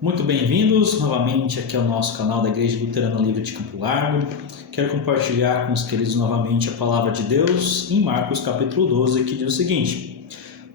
Muito bem-vindos novamente aqui ao nosso canal da Igreja Luterana Livre de Campo Largo. Quero compartilhar com os queridos novamente a palavra de Deus em Marcos capítulo 12, que diz o seguinte: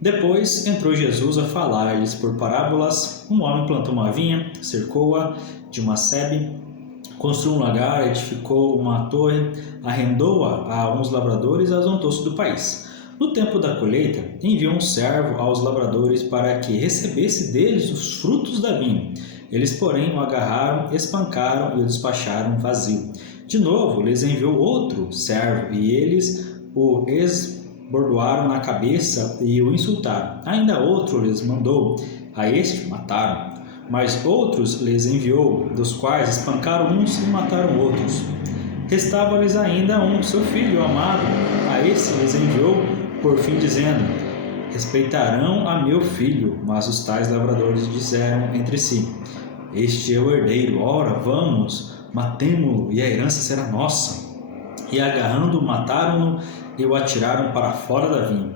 Depois entrou Jesus a falar-lhes por parábolas. Um homem plantou uma vinha, cercou-a de uma sebe, construiu um lagar, edificou uma torre, arrendou-a a uns lavradores e ausentou-se do país. No tempo da colheita, enviou um servo aos lavradores para que recebesse deles os frutos da vinha. Eles, porém, o agarraram, espancaram e o despacharam vazio. De novo, lhes enviou outro servo e eles o esbordoaram na cabeça e o insultaram. Ainda outro lhes mandou, a este mataram. Mas outros lhes enviou, dos quais espancaram uns e mataram outros. Restava-lhes ainda seu filho amado, a esse lhes enviou, por fim dizendo: Respeitarão a meu filho. Mas os tais lavradores disseram entre si: Este é o herdeiro, ora, vamos, matemo-lo, e a herança será nossa. E agarrando-o, mataram-no e o atiraram para fora da vinha.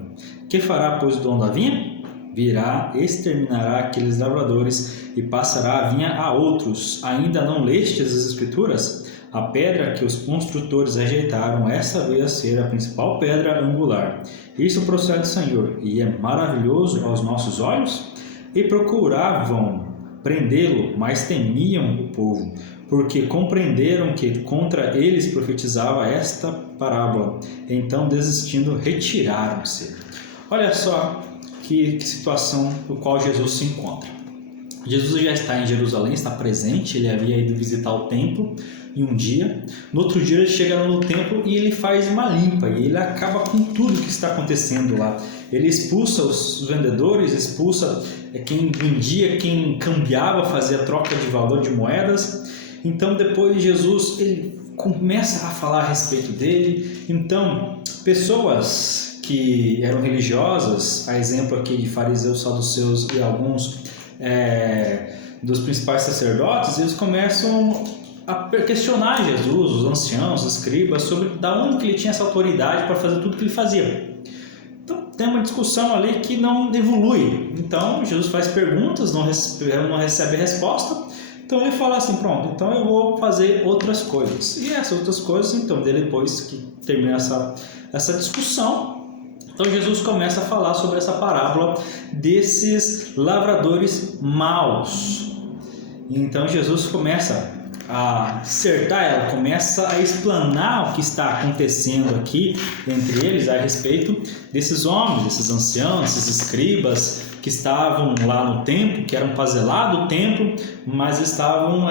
Que fará, pois, o dono da vinha? Virá, exterminará aqueles lavradores e passará a vinha a outros. Ainda não lestes as Escrituras? A pedra que os construtores rejeitaram, essa veio a ser a principal pedra angular. Isso procede do Senhor, e é maravilhoso aos nossos olhos? E procuravam prendê-lo, mas temiam o povo, porque compreenderam que contra eles profetizava esta parábola. Então, desistindo, retiraram-se. Olha só que situação no qual Jesus se encontra. Jesus já está em Jerusalém, está presente, ele havia ido visitar o templo em um dia. No outro dia ele chega no templo e ele faz uma limpa, e ele acaba com tudo que está acontecendo lá. Ele expulsa os vendedores, expulsa quem vendia, quem cambiava, fazia troca de valor de moedas. Então depois Jesus ele começa a falar a respeito dele. Então pessoas que eram religiosas, a exemplo aqui de fariseus, saduceus e alguns dos principais sacerdotes, eles começam a questionar Jesus, os anciãos, os escribas, sobre da onde que ele tinha essa autoridade para fazer tudo que ele fazia. Então tem uma discussão ali que não evolui. Então Jesus faz perguntas, não recebe resposta. Então ele fala assim: pronto, então eu vou fazer outras coisas. E essas outras coisas, então, depois que termina essa discussão, então Jesus começa a falar sobre essa parábola desses lavradores maus. Então Jesus começa a dissertar ela, começa a explanar o que está acontecendo aqui entre eles a respeito desses homens, desses anciãos, esses escribas que estavam lá no templo, que eram para zelar do templo, mas estavam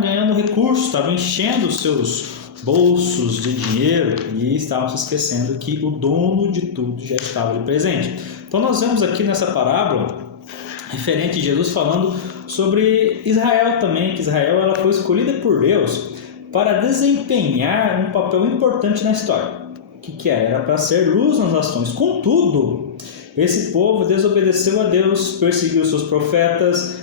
ganhando recursos, estavam enchendo os seus bolsos de dinheiro e estavam se esquecendo que o dono de tudo já estava ali presente. Então nós vemos aqui nessa parábola referente a Jesus falando sobre Israel também, que Israel ela foi escolhida por Deus para desempenhar um papel importante na história. O que era para ser luz nas nações. Contudo, esse povo desobedeceu a Deus, perseguiu seus profetas,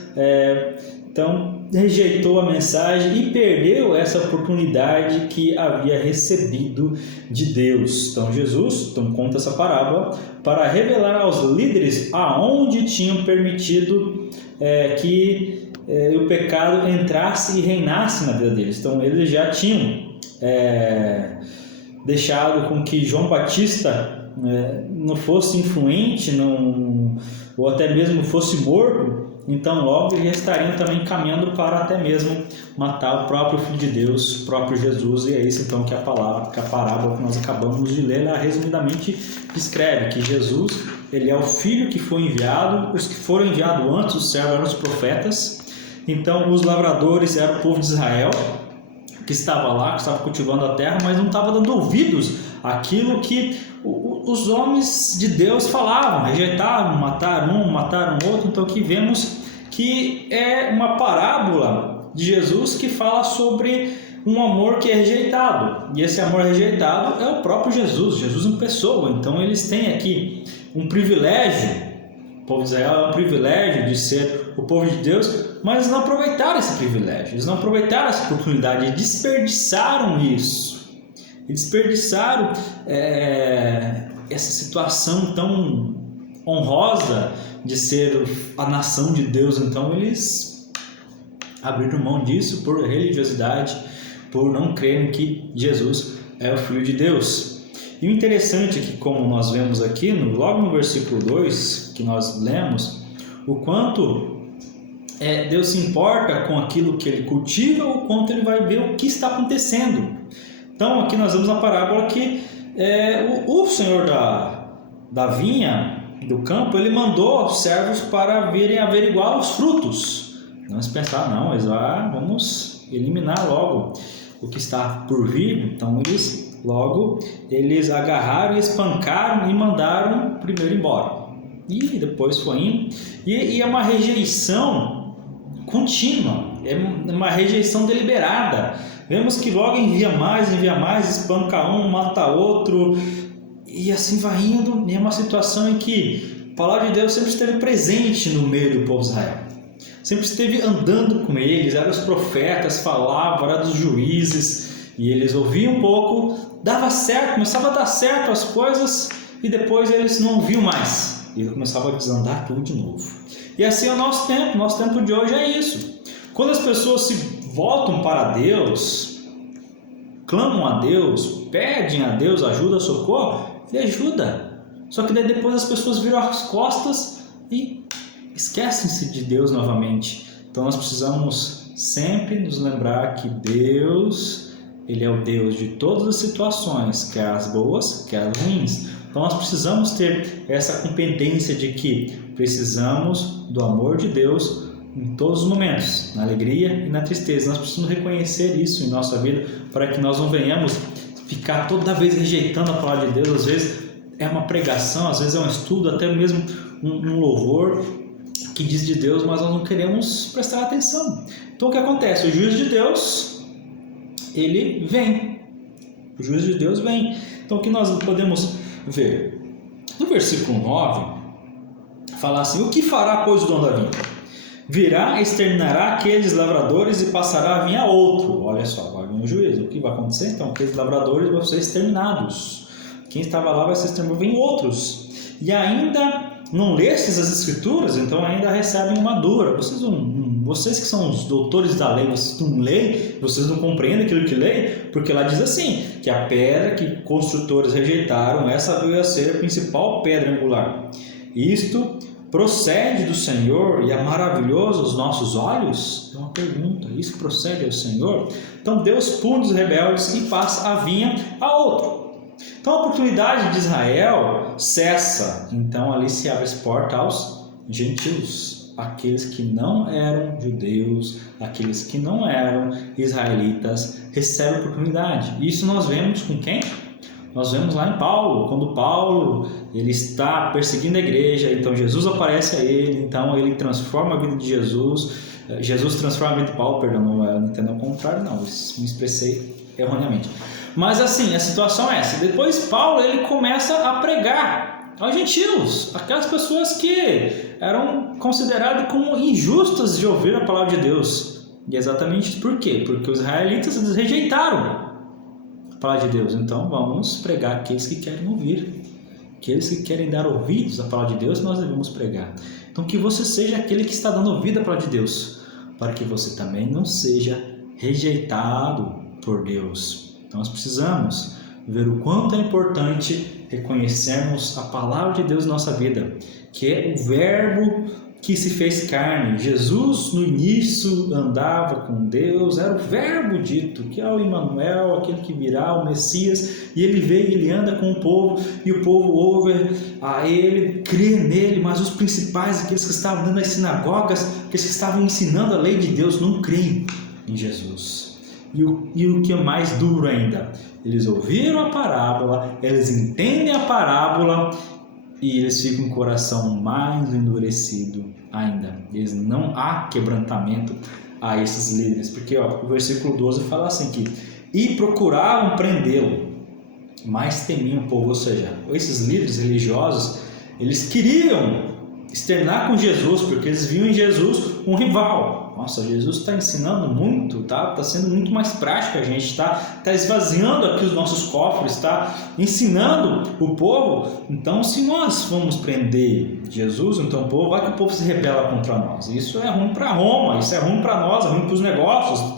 então rejeitou a mensagem e perdeu essa oportunidade que havia recebido de Deus. Então Jesus conta essa parábola para revelar aos líderes aonde tinham permitido que o pecado entrasse e reinasse na vida deles. Então eles já tinham deixado com que João Batista não fosse influente, ou até mesmo fosse morto. Então logo eles estariam também caminhando para até mesmo matar o próprio Filho de Deus, o próprio Jesus. E é isso então que a parábola que nós acabamos de ler, ela resumidamente descreve que Jesus ele é o Filho que foi enviado. Os que foram enviados antes, os servos, eram os profetas. Então os lavradores eram o povo de Israel, que estava lá, que estava cultivando a terra, mas não estava dando ouvidos àquilo que os homens de Deus falavam, rejeitavam, mataram outro. Então aqui vemos que é uma parábola de Jesus que fala sobre um amor que é rejeitado, e esse amor rejeitado é o próprio Jesus em pessoa. Então eles têm aqui um privilégio, o povo de Israel é um privilégio de ser o povo de Deus, mas eles não aproveitaram esse privilégio, eles não aproveitaram essa oportunidade, eles desperdiçaram isso, eles desperdiçaram essa situação tão honrosa de ser a nação de Deus. Então eles abriram mão disso por religiosidade, por não crerem que Jesus é o Filho de Deus. E o interessante é que, como nós vemos aqui, logo no versículo 2, que nós lemos, o quanto Deus se importa com aquilo que ele cultiva, o quanto ele vai ver o que está acontecendo. Então, aqui nós vemos a parábola que o senhor da vinha, do campo, ele mandou servos para virem averiguar os frutos. Não se pensar, não, vamos eliminar logo o que está por vir. Então, eles agarraram e espancaram e mandaram primeiro embora. E depois foi indo. E é uma rejeição contínua, é uma rejeição deliberada. Vemos que logo envia mais, espanca um, mata outro, e assim vai indo. E é uma situação em que a palavra de Deus sempre esteve presente no meio do povo de Israel. Sempre esteve andando com eles, eram os profetas, falavam, eram dos juízes, e eles ouviam um pouco, dava certo, começava a dar certo as coisas, e depois eles não ouviam mais, e começava a desandar tudo de novo. E assim é o nosso tempo de hoje é isso. Quando as pessoas se voltam para Deus, clamam a Deus, pedem a Deus ajuda, socorro, Ele ajuda. Só que daí depois as pessoas viram as costas e esquecem-se de Deus novamente. Então nós precisamos sempre nos lembrar que Deus, Ele é o Deus de todas as situações, quer as boas, quer as ruins. Então nós precisamos ter essa competência de que precisamos do amor de Deus em todos os momentos, na alegria e na tristeza. Nós precisamos reconhecer isso em nossa vida para que nós não venhamos ficar toda vez rejeitando a palavra de Deus. Às vezes é uma pregação, às vezes é um estudo, até mesmo um louvor que diz de Deus, mas nós não queremos prestar atenção. Então o que acontece? O juízo de Deus, ele vem. O juízo de Deus vem. Então o que nós podemos ver? No versículo 9, fala assim: o que fará, pois, o dono da vinha? Virá, exterminará aqueles lavradores e passará a vinha a outro. Olha só, vai vir o juízo. O que vai acontecer? Então, aqueles lavradores vão ser exterminados. Quem estava lá vai ser exterminado, vem outros. E ainda não lestes as escrituras, então ainda recebem uma dura. Vocês que são os doutores da lei, vocês não leem, vocês não compreendem aquilo que leem, porque lá diz assim, que a pedra que construtores rejeitaram, essa veio a ser a principal pedra angular. Isto procede do Senhor e é maravilhoso aos nossos olhos? É uma pergunta. Isso procede ao Senhor? Então Deus pune os rebeldes e passa a vinha a outro. Então a oportunidade de Israel cessa. Então ali se abre as portas aos gentios, aqueles que não eram judeus, aqueles que não eram israelitas, recebem a oportunidade. Isso nós vemos com quem? Nós vemos lá em Paulo, quando Paulo ele está perseguindo a igreja, então Jesus aparece a ele, então ele transforma a vida de Jesus transforma a vida de Paulo, perdão, não entendo ao contrário, não, me expressei erroneamente. Mas assim, a situação é essa. Depois Paulo ele começa a pregar aos gentios, aquelas pessoas que eram consideradas como injustas de ouvir a palavra de Deus. E exatamente por quê? Porque os israelitas eles rejeitaram a palavra de Deus. Então vamos pregar aqueles que querem ouvir, aqueles que querem dar ouvidos à palavra de Deus, nós devemos pregar. Então que você seja aquele que está dando ouvido à palavra de Deus, para que você também não seja rejeitado por Deus. Então nós precisamos ver o quanto é importante reconhecermos a palavra de Deus em nossa vida, que é o verbo que se fez carne. Jesus no início andava com Deus, era o verbo dito, que é o Emmanuel, aquele que virá, o Messias, e ele veio e ele anda com o povo, e o povo ouve a ele, crê nele, mas os principais, aqueles que estavam dentro das sinagogas, aqueles que estavam ensinando a lei de Deus, não creem em Jesus. E o que é mais duro ainda, eles ouviram a parábola, eles entendem a parábola, e eles ficam com o coração mais endurecido ainda. Eles não há quebrantamento a esses líderes, porque o versículo 12 fala assim que e procuravam prendê-lo, mas temiam o povo. Ou seja, esses líderes religiosos, eles queriam externar com Jesus, porque eles viam em Jesus um rival. Nossa, Jesus está ensinando muito, está sendo muito mais prático, a gente está esvaziando aqui os nossos cofres, está ensinando o povo. Então, se nós vamos prender Jesus, então o povo, vai que o povo se rebela contra nós. Isso é ruim para Roma, isso é ruim para nós, é ruim para os negócios.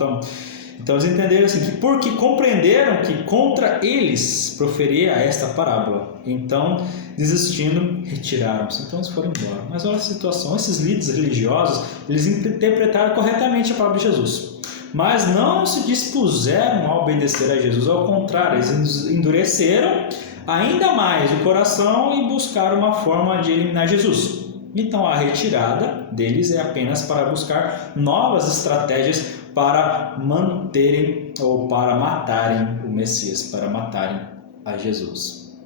Então eles entenderam assim, que porque compreenderam que contra eles proferia esta parábola, então, desistindo, retiraram-se. Então eles foram embora. Mas olha a situação, esses líderes religiosos, eles interpretaram corretamente a palavra de Jesus, mas não se dispuseram a obedecer a Jesus, ao contrário, eles endureceram ainda mais o coração e buscaram uma forma de eliminar Jesus. Então a retirada deles é apenas para buscar novas estratégias para manterem ou para matarem o Messias, para matarem a Jesus.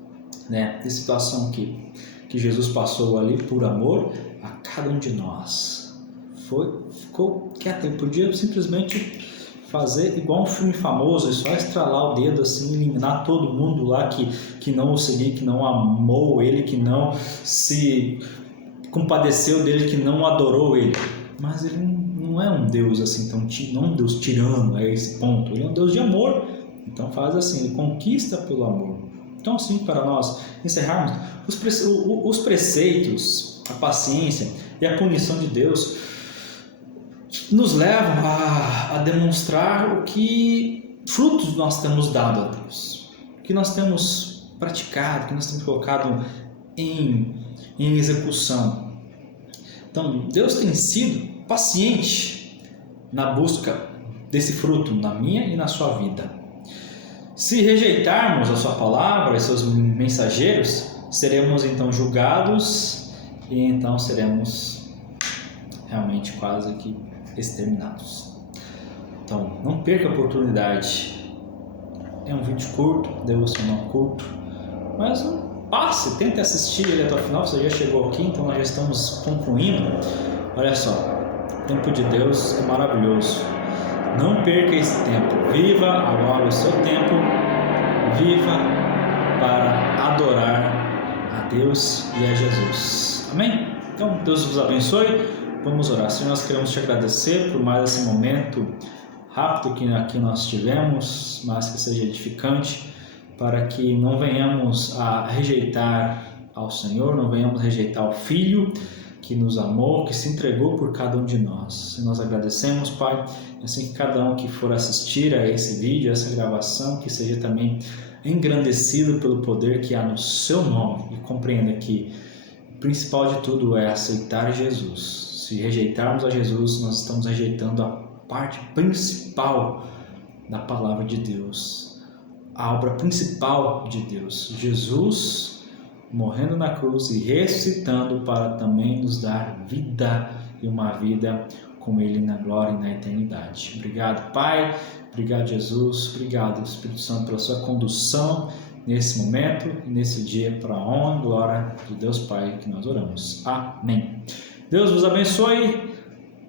Né? A situação que Jesus passou ali por amor a cada um de nós. Ficou quieto, ele podia simplesmente fazer igual um filme famoso e só estralar o dedo assim, eliminar todo mundo lá que não o seguia, que não amou ele, que não se compadeceu dele, que não adorou ele. Mas ele não é um Deus assim, não um Deus tirano a esse ponto. Ele é um Deus de amor. Então faz assim, ele conquista pelo amor. Então assim, para nós encerrarmos, os preceitos, a paciência e a punição de Deus nos levam a demonstrar o que frutos nós temos dado a Deus, que nós temos praticado, que nós temos colocado em execução. Então Deus tem sido paciente na busca desse fruto na minha e na sua vida. Se rejeitarmos a sua palavra e seus mensageiros, seremos então julgados e então seremos realmente quase que exterminados. Então não perca a oportunidade. É um vídeo curto, devocional curto, mas passe, tente assistir ele até o final. Você já chegou aqui, então nós já estamos concluindo. Olha só, o tempo de Deus é maravilhoso. Não perca esse tempo. Viva agora o seu tempo. Viva para adorar a Deus e a Jesus. Amém? Então, Deus vos abençoe. Vamos orar. Senhor, nós queremos te agradecer por mais esse momento rápido que aqui nós tivemos, mas que seja edificante, para que não venhamos a rejeitar ao Senhor, não venhamos a rejeitar o Filho que nos amou, que se entregou por cada um de nós. E nós agradecemos, Pai, assim que cada um que for assistir a esse vídeo, a essa gravação, que seja também engrandecido pelo poder que há no seu nome, e compreenda que o principal de tudo é aceitar Jesus. Se rejeitarmos a Jesus, nós estamos rejeitando a parte principal da palavra de Deus, a obra principal de Deus, Jesus morrendo na cruz e ressuscitando para também nos dar vida e uma vida com Ele na glória e na eternidade. Obrigado, Pai. Obrigado, Jesus. Obrigado, Espírito Santo, pela sua condução nesse momento e nesse dia, para a honra e glória de Deus Pai que nós oramos. Amém. Deus vos abençoe.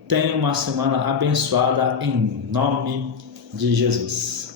Tenha uma semana abençoada em nome de Jesus.